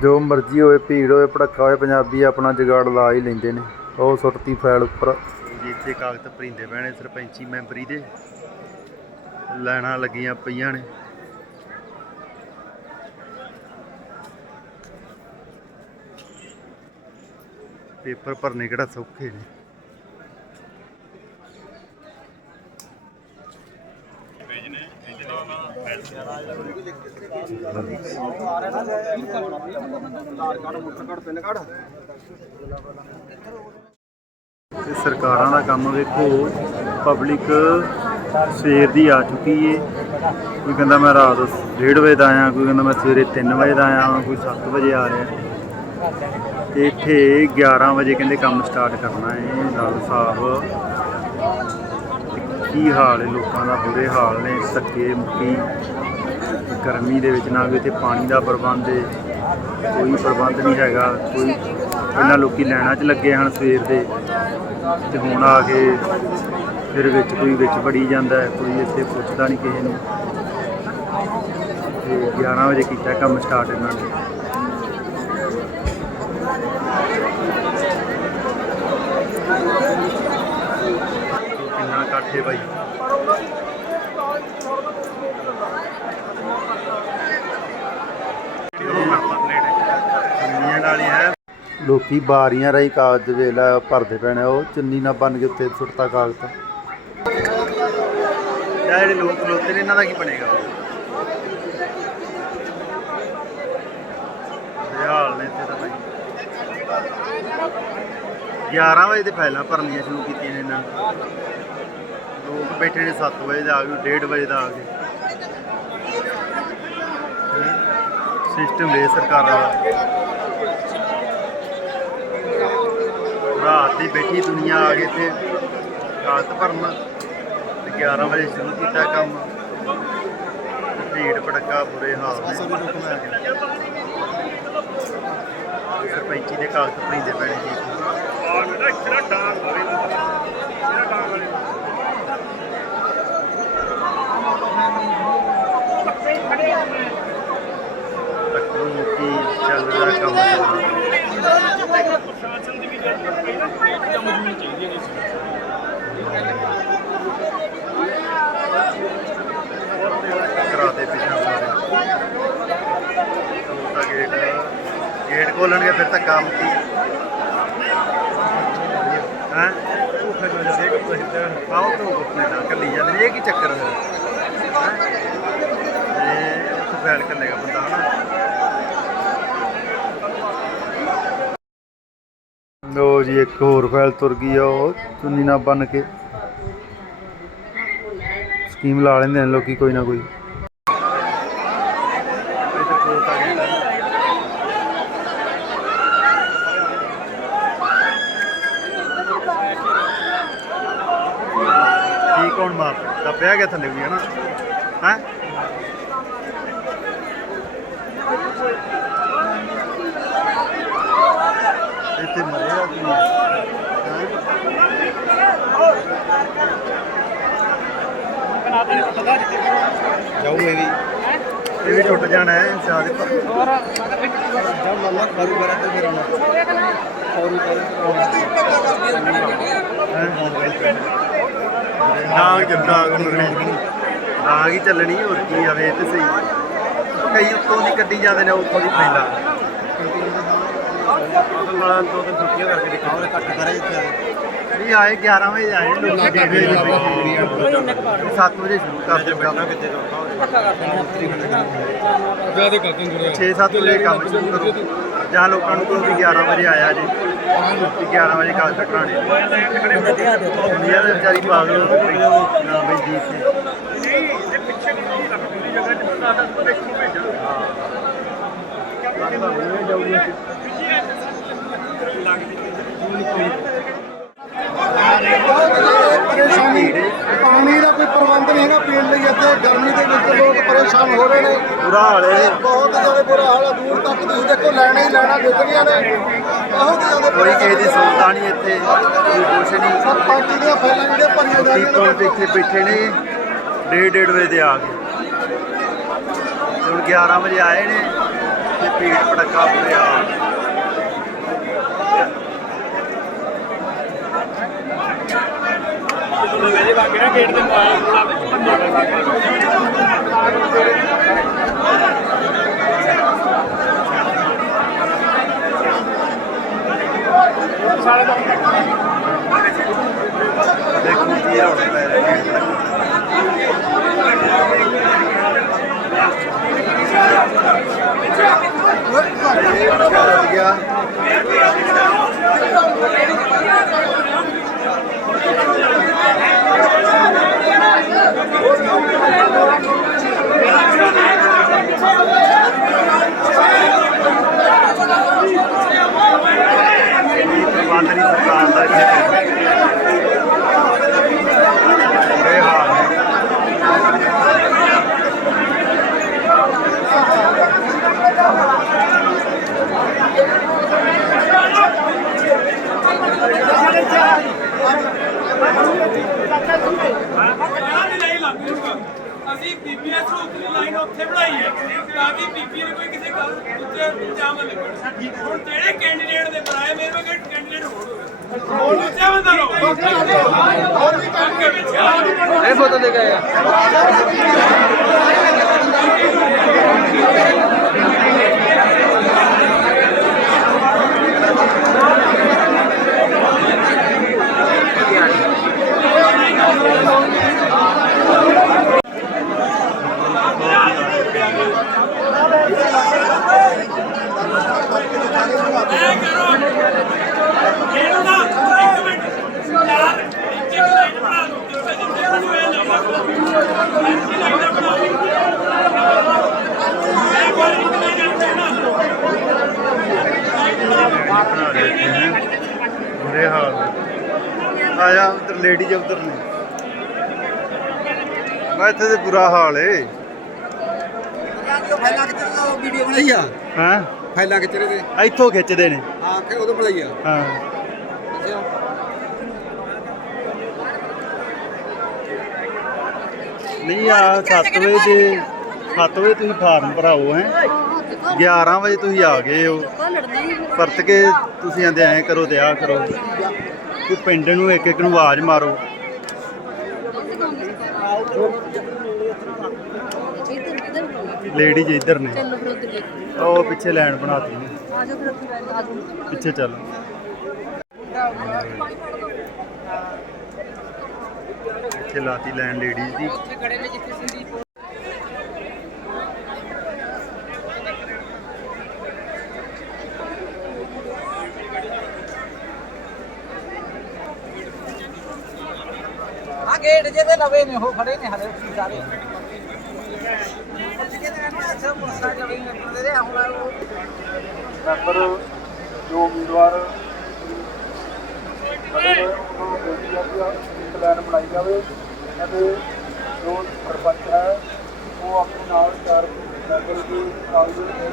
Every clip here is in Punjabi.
ਜੋ ਮਰਜ਼ੀ ਹੋਵੇ, ਭੀੜ ਹੋਵੇ, ਭੜੱਕਾ ਹੋਵੇ, ਪੰਜਾਬੀ ਆਪਣਾ ਜਗਾੜ ਲਾ ਹੀ ਲੈਂਦੇ ਨੇ। ਉਹ ਸੁੱਟਤੀ ਫਾਈਲ ਉੱਪਰ। ਜੀ, ਇੱਥੇ ਕਾਗਜ਼ ਭਰਿੰਦੇ ਪੈਣੇ ਸਰਪੰਚੀ ਮੈਂਬਰੀ ਦੇ। ਲੈਣਾ ਲੱਗੀਆਂ ਪਈਆਂ ਨੇ। ਪੇਪਰ ਭਰਨੇ ਕਿਹੜਾ ਸੌਖੇ ਨੇ। ਤੇ ਸਰਕਾਰਾਂ ਦਾ ਕੰਮ ਵੇਖੋ ਪਬਲਿਕ ਸਵੇਰ ਦੀ ਆ ਚੁੱਕੀ ਏ। ਕੋਈ ਕਹਿੰਦਾ ਮੈਂ ਰਾਤ 1:30 ਵਜੇ ਦਾ ਆਇਆ, ਕੋਈ ਕਹਿੰਦਾ ਮੈਂ ਸਵੇਰੇ 3 ਵਜੇ ਦਾ ਆਇਆ, ਕੋਈ 7 ਵਜੇ ਆ ਰਿਹਾ। ਤੇ ਇੱਥੇ 11 ਵਜੇ ਕਹਿੰਦੇ ਕੰਮ ਸਟਾਰਟ ਕਰਨਾ ਏ, ਲਾਲ ਸਾਹਿਬ। ਕੀ ਹਾਲ ਹੈ? ਲੋਕਾਂ ਦਾ ਬੁਰੇ ਹਾਲ ਨੇ ਧੱਕੇ ਮੁੱਕੀ, ਗਰਮੀ ਦੇ ਵਿੱਚ ਨਾ ਵੀ ਇੱਥੇ ਪਾਣੀ ਦਾ ਪ੍ਰਬੰਧ ਹੈ ਕੋਈ ਪ੍ਰਬੰਧ ਨਹੀਂ ਹੈਗਾ, ਕੋਈ ਪਹਿਲਾਂ ਲੋਕੀ ਲੈਣਾ 'ਚ ਲੱਗੇ ਹਨ ਸਵੇਰ ਦੇ, ਤੇ ਹੁਣ ਆ ਕੇ ਫਿਰ ਵਿੱਚ ਕੋਈ ਵਿੱਚ ਵੜੀ ਜਾਂਦਾ ਕੋਈ ਇੱਥੇ ਪੁੱਛਦਾ ਨਹੀਂ ਕਿਸੇ ਨੂੰ। ਤੇ 11 ਵਜੇ ਕੀਤਾ ਕੰਮ ਸਟਾਰਟ ਇਹਨਾਂ ਨੇ। ਚੁੰਨੀਆਂ ਨਾਲ ਹੀ ਹੈ। ਲੋਕੀ ਬਾਰੀਆਂ ਰਾਈ ਕਾਗਜ਼ ਵੇਲਾ ਭਰਦੇ ਪੈਣੇ ਉਹ ਚੁੰਨੀ ਨਾਲ ਬੰਨ ਕੇ ਉੱਤੇ ਸੁੱਟਤਾ ਕਾਗਜ਼ ਤਾਂ। ਜਿਹੜੇ ਲੋਕ ਖਲੋਤੇ ਨੇ ਇਹਨਾਂ ਦਾ ਕੀ ਬਣੇਗਾ? ਹਾਲ ਨੇ ਇੱਥੇ ਤਾਂ ਭਾਈ 11 ਵਜੇ ਤੇ ਫਾਈਲਾਂ ਭਰਨੀਆਂ ਸ਼ੁਰੂ ਕੀਤੀਆਂ ਨੇ ਇਹਨਾਂ ਨੇ। ਲੋਕ ਬੈਠੇ ਨੇ 7 ਵਜੇ ਦਾ, ਆ ਗਏ 1:30 ਵਜੇ ਦਾ ਆ ਗਏ ਸਿਸਟਮ ਵੇ ਸਰਕਾਰਾਂ ਦਾ। ਰਾਤ ਦੀ ਬੈਠੀ ਦੁਨੀਆ ਆ ਗਈ ਤੇ ਰਾਤ ਭਰਨ। ਤੇ 11 ਵਜੇ ਸ਼ੁਰੂ ਕੀਤਾ ਕੰਮ। ਭੀੜ ਭੜੱਕਾ, ਬੁਰੇ ਹਾਲ ਨੇ। ਸਰਪੰਚੀ ਦੇ ਕਾਗਜ਼ ਭਰੀਂਦੇ ਪੈਣੇ ਜੀ। ਤੱਕੂ ਮੁੱਕੀ ਚੱਲ ਰਿਹਾ ਕੰਮ ਚੱਲਦਾ ਕਰਾਤੇ ਪਿਛਾ ਸਾਰੇ ਤਾਂ ਗੇਟ ਗੇਟ ਖੋਲਣਗੇ ਫਿਰ ਤਾਂ ਕੰਮ ਕੀ ਹਾਂ। ਫਿਰ ਮੈਂ ਦੇਖ ਕੁਛ ਤੋਂ ਆਪਣੇ ਨਾਲ ਕੱਲੀ ਜਾਂਦੇ ਨੇ, ਇਹ ਕੀ ਚੱਕਰ ਹੈ? ਹੈਂ? ਇਹ ਉੱਥੇ ਫੈਲ ਕਰਨੇਗਾ ਬੰਦਾ ਹਨਾ? ਲੋ ਜੀ ਇੱਕ ਹੋਰ ਫਾਈਲ ਤੁਰ ਗਈ ਆ ਉਹ ਚੁੰਨੀ ਨਾਲ ਬੰਨ ਕੇ। ਸਕੀਮ ਲਾ ਲੈਂਦੇ ਨੇ ਲੋਕੀ ਕੋਈ ਨਾ ਕੋਈ ਇੱਧਰ ਖਲੋਤਾ ਗਿਆ ਕੀ ਕੌਣ ਮਾਰ ਦੱਬਿਆ ਗਿਆ ਥੱਲੇ ਵੀ ਹੈ ਨਾ? ਹੈ? ਇੱਥੇ ਮਰਿਆ ਕੀ ਜਾਊ ਇਹ ਵੀ। ਇਹ ਵੀ ਟੁੱਟ ਜਾਣਾ ਹੈ ਇਨਸਾਨ ਦੇ ਪਰ ਜਦ ਮੱਲਾ ਕਰੂ ਕਰਾਂ ਤੇ ਫਿਰ ਆਉਣਾ। ਔਰੂ ਨਾਗ ਜੰਦਾ ਨਾਗ ਹੀ ਚੱਲਣੀ ਹੋਰ ਕੀ ਆਵੇ ਤੇ ਸਹੀ। ਕਈ ਉੱਤੋਂ ਦੀ ਕੱਢੀ ਜਾਂਦੇ ਨੇ ਉੱਤੋਂ ਦੀ ਪਹਿਲਾਂ। ਅਸਲ ਵਾਲਾ ਦੋ ਤਿੰਨ ਛੁੱਟੀਆਂ ਕਰਕੇ ਦੇਖਾਂ ਔਰ ਘੱਟ ਕਰੇ ਇੱਥੇ ਨਹੀਂ ਆਏ 11 ਵਜੇ ਆਏ ਲੋਕੀ। ਡੇਢ ਵਜੇ 7 ਵਜੇ ਸ਼ੁਰੂ ਕਰ ਦਿੱਤਾ। ਕਿੱਥੇ ਜਾਊਗਾ? ਜ਼ਿਆਦਾ ਕਰਦੇ ਨੇ 6-7 ਵਜੇ ਕੰਮ ਸ਼ੁਰੂ ਕਰੋ। ਜਾਂ ਲੋਕਾਂ ਨੂੰ ਕੋਈ 11 ਵਜੇ ਆਇਆ ਜੀ। 11 ਵਜੇ ਕਾਲ ਟਕਰਾਣੇ ਦੁਨੀਆ ਦੇ? ਵਿਚਾਰੀ ਪਾਗਲ ਹੋ ਗਈ ਨਾ ਬਈ ਜੀ ਸੀ ਪਰੇਸ਼ਾਨੀ। ਪਾਣੀ ਦਾ ਕੋਈ ਪ੍ਰਬੰਧ ਨਹੀਂ ਹੈਗਾ ਪੀਣ ਲਈ ਇੱਥੇ ਗਰਮੀ ਦੇ ਵਿੱਚ ਲੋਕ ਪਰੇਸ਼ਾਨ ਹੋ ਰਹੇ ਨੇ। ਬੁਰਾ ਹਾਲ ਹੈ। ਬਹੁਤ ਜ਼ਿਆਦਾ ਬੁਰਾ ਹਾਲ ਹੈ ਦੂਰ ਤੱਕ ਤੁਸੀਂ ਦੇਖੋ ਲੈਣਾ ਹੀ ਲੈਣਾ ਵਿਕਰੀਆਂ ਨੇ। ਕੋਈ ਕਿਸੇ ਦੀ ਸੁਣਦਾ ਨਹੀਂ ਇੱਥੇ ਕੋਈ ਕੁਛ ਨਹੀਂ। ਸਭ ਪਾਰਟੀ ਦੀਆਂ ਫਾਈਲਾਂ ਜਿਹੜੀਆਂ ਭਰੀਆਂ ਜਾ ਰਹੀਆਂ ਤੇ ਇੱਥੇ ਬੈਠੇ ਨੇ ਡੇਢ ਡੇਢ ਵਜੇ ਦੇ ਆ ਗਏ। ਤੇ ਹੁਣ 11 ਵਜੇ ਆਏ ਨੇ ਤੇ ਭੀੜ ਭੜੱਕਾ ਬੁਰੇ ਹਾਲ ਦੇਖੋ ਕੀ ਰੌਲਾ ਪੈ ਰਿਹਾ ਭੀੜ ਭੜੱਕਾ ਲੱਗ ਗਿਆ ਇਹ ਪ੍ਰਬੰਧ ਨਹੀਂ ਸਰਕਾਰ ਦਾ ਇੱਥੇ ਬੁਰੇ ਹਾਲ ਨੇ ਅਸੀਂ ਬੀਬੀਐਸ ਨੂੰ ਉਤਰੀ ਲਾਈਨ ਉੱਥੇ ਬਣਾਈ ਹੈ। ਤਾਂ ਕਿ ਬੀਬੀ ਨੂੰ ਕੋਈ ਕਿਸੇ ਗੱਲ ਉੱਤੇ ਇਲਜ਼ਾਮ ਨਾ ਲੱਗਣ ਹੁਣ ਜਿਹੜੇ ਕੈਂਡੀਡੇਟ ਦੇ ਬਣਾਏ ਮੇਰੇ ਕੋਲ ਕੈਂਡੀਡੇਟ ਹੋਰ ਹੋਵੇ ਹੋਰ ਉੱਤੇ ਬੰਦਾ ਲੋ ਅੱਗੇ ਪਿੱਛੇ ਆ ਇਹ ਫੋਟੋ ਦੇ ਗਏ ਆ ਐ ਕਰੋ ਇਹਨੂੰ ਨਾ ਇੱਕ ਮਿੰਟ ਯਾਰ ਇੱਕ ਇੱਕ ਲਾਈਨ ਬਣਾ ਦੋ ਜਿੱਥੇ ਜਿੱਥੇ ਤੁਹਾਨੂੰ ਇਹ ਨਾ ਲੱਗੋ ਇੱਕ ਲਾਈਨ ਬਣਾ ਦੋ ਮੈਂ ਕੋਈ ਇੱਕ ਲਾਈਨ ਬਣਾ ਦੋ ਬਣਾ ਰਹੇ ਇੱਥੇ ਹੈਂ। ਬੁਰੇ ਹਾਲ ਨੇ ਉਧਰ ਲੇਡੀਜ਼ ਉਧਰ ਨੇ। ਮੈਂ ਇੱਥੇ ਤੇ ਬੁਰਾ ਹਾਲ ਏ। ਫਾਈਲਾਂ ਕਿੱਥੇ ਉਹ ਵੀਡੀਓ ਬਣਾਈ ਆ। ਹਾਂ? ਫਾਈਲਾਂ ਕਿੱਥੇ ਦੇ ਇੱਥੋਂ ਖਿੱਚਦੇ ਨੇ। ਹਾਂ ਕਿ ਉਦੋਂ ਬਣਾਈ ਆ। ਹਾਂ। ਅੱਛਾ। ਨਹੀਂ ਆ 7 ਵਜੇ ਤੇ 7 ਵਜੇ ਤੁਸੀਂ ਫਾਰਮ ਭਰਾਓ ਹੈ? 11 ਵਜੇ ਤੁਸੀਂ ਆ ਗਏ ਹੋ। ਪਰਤ ਕੇ ਤੁਸੀਂ ਆਂਦੇ ਐਂ ਕਰੋ ਤੇ ਆ ਕਰੋ। ਕੋਈ ਪਿੰਡ ਨੂੰ ਇੱਕ ਇੱਕ ਨੂੰ ਆਵਾਜ਼ ਮਾਰੋ। ਲੇਡੀਜ਼ ਇੱਧਰ ਨੇ। ਉਹ ਪਿੱਛੇ ਲਾਈਨ ਬਣਾਤੀ ਨੇ। ਪਿੱਛੇ ਚੱਲ। ਪਿੱਛੇ ਲਾਤੀ ਲਾਈਨ ਲੇਡੀਜ਼ ਦੀ। ਆ ਗੇਟ ਜੇ ਤੇ ਲਵੇ ਨੇ, ਉਹ ਖੜੇ ਨੇ ਹਲੇ ਸਾਰੇ। ਨੰਬਰ ਜੋ ਉਮੀਦਵਾਰ ਬਣੇ ਨੇ ਉਹਨਾਂ ਨੂੰ ਇੱਕ ਲਾਈਨ ਬਣਾਈ ਜਾਵੇ, ਅਤੇ ਜੋ ਸਰਪੰਚ ਹੈ, ਉਹ ਆਪਣੇ ਨਾਲ ਚਾਰ ਮੈਂਬਰ ਦੀ ਕਾਗਜ਼ ਨਹੀਂ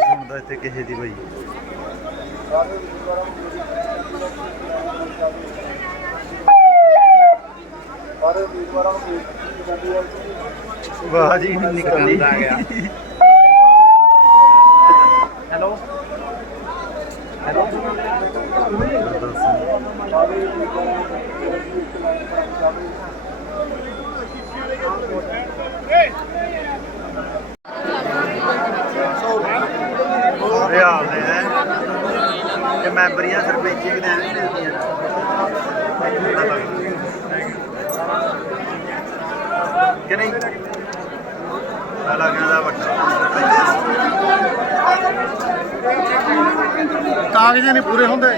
ਸੁਣਦਾ ਇੱਥੇ ਕਿਸੇ ਦੀ ਭਾਈ ਸਾਰੇ ਉਮੀਦਵਾਰਾਂ ਨੂੰ ਸਾਰੇ ਉਮੀਦਵਾਰਾਂ ਨੂੰ ਬੇਨਤੀ ਜਾਂਦੀ ਹੈ ਕਿ ਵਾਹ ਜੀ ਨਿਕਲਦੀ ਆ ਗਿਆ ਹੈਲੋ ਸਾਰੇ ਉਮੀਦਵਾਰਾਂ ਨੂੰ ਬੇਨਤੀ ਹੈ ਕਿ ਇੱਕ ਲਾਈਨ ਬਣਾਈ ਜਾਵੇ ਬੁਰੇ ਹਾਲ ਨੇ ਹੈ ਇਹ ਮੈਂਬਰੀਆਂ ਸਰਪੰਚੀ ਵੀ ਦੇਣ ਨਹੀਂ ਮਿਲਦੀਆਂ ਕਿ ਨਹੀਂ? ਪਹਿਲਾਂ ਕਹਿੰਦਾ ਵੱਡਾ ਕਾਗਜ਼ ਨਹੀਂ ਪੂਰੇ ਹੁੰਦੇ।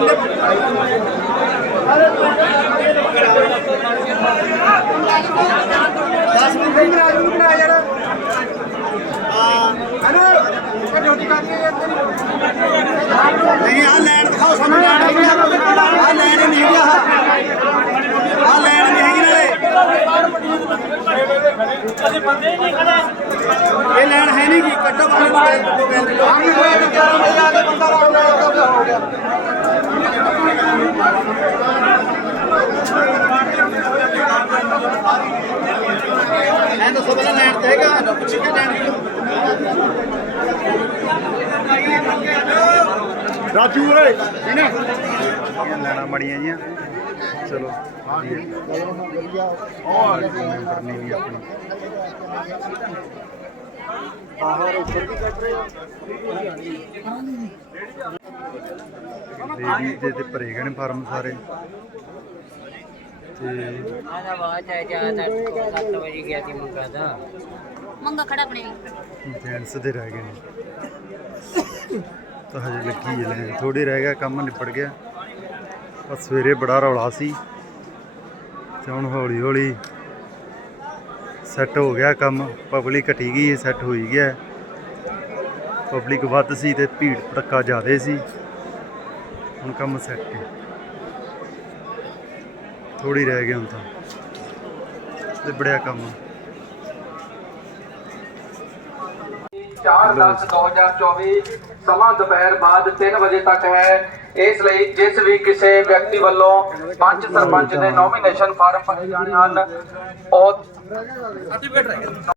10 ਮਿੰਟ ਹੀ ਕਰਾ ਜੂ ਕਰਾ ਯਾਰ ਹਾਂ ਹਲੋ ਡਿਊਟੀ ਕਰਨੀ ਹੈ ਨਹੀਂ ਆ ਲੈਣ ਦਿਖਾਓ ਸਾਨੂੰ ਲੈਣ ਇਹ ਲੈਣ ਹੈ ਨਹੀਂ ਕੀ ਕੱਟੋ ਬਾਹਰ ਬਾਹਰ ਆਂਗੀ ਹੋਏ ਵੀ 11 ਵਜੇ ਆ ਕੇ ਬੰਦਾ ਨਾਲ ਹੋ ਗਿਆ। ਐਂ ਲੈਣ ਤੇ ਹੈਗਾ ਪੁੱਛ ਕੇ ਲੈਣ ਦੀ ਰਾਜੂ ਓਏ ਇਹ ਲੈਣਾ ਮੜੀਆਂ ਜੀਆਂ। ਚਲੋ। ਕਰਨੀ ਵੀ ਆਪਣੀ ਲੇਡੀ ਦੇ ਤੇ ਭਰੇ ਗਏ ਨੇ ਫਾਰਮ ਸਾਰੇ। ਤੇ ਆਦਾ ਬਾਅਦ ਹੈ ਜ਼ਿਆਦਾ 7 ਵਜੇ ਗਿਆ ਸੀ ਮੁੰਡਾ ਦਾ ਮੰਗਾ ਖੜਾ ਆਪਣੇ ਜੈਂਟਸ ਦੇ ਰਹਿ ਗਏ ਨੇ। ਤਾਂ ਹਜੇ ਲੱਗੀ ਹੈ ਥੋੜੀ ਰਹਿ ਗਿਆ ਕੰਮ ਨਿਪਟ ਗਿਆ। ਬਸ ਸਵੇਰੇ ਬੜਾ ਰੌਲਾ ਸੀ ਤੇ ਹੁਣ ਹੌਲੀ ਹੌਲੀ ਸੈੱਟ ਹੋ ਗਿਆ ਕੰਮ ਪਬਲਿਕ ਘਟੀ ਗਈ ਸੈੱਟ ਹੋਈ ਗਿਆ ਪਬਲਿਕ ਵੱਧ ਸੀ ਤੇ ਭੀੜ ਭੜੱਕਾ ਜ਼ਿਆਦੇ ਸੀ। ਹੁਣ ਕੰਮ ਸੈੱਟ ਹੈ। ਥੋੜੀ ਰਹਿ ਗਿਆ ਹੁਣ ਤਾਂ। ਤੇ ਬੜਿਆ ਕੰਮ 4 10 2024 ਸਮਾਂ ਦੁਪਹਿਰ ਬਾਅਦ 3 ਵਜੇ ਤੱਕ ਹੈ। ਇਸ ਲਈ ਜਿਸ ਵੀ ਕਿਸੇ ਵਿਅਕਤੀ ਵੱਲੋਂ ਪੰਚ ਸਰਪੰਚ ਦੇ ਨੋਮੀਨੇਸ਼ਨ ਫਾਰਮ ਭਰੇ ਜਾਣੇ ਹਨ, ਉਹ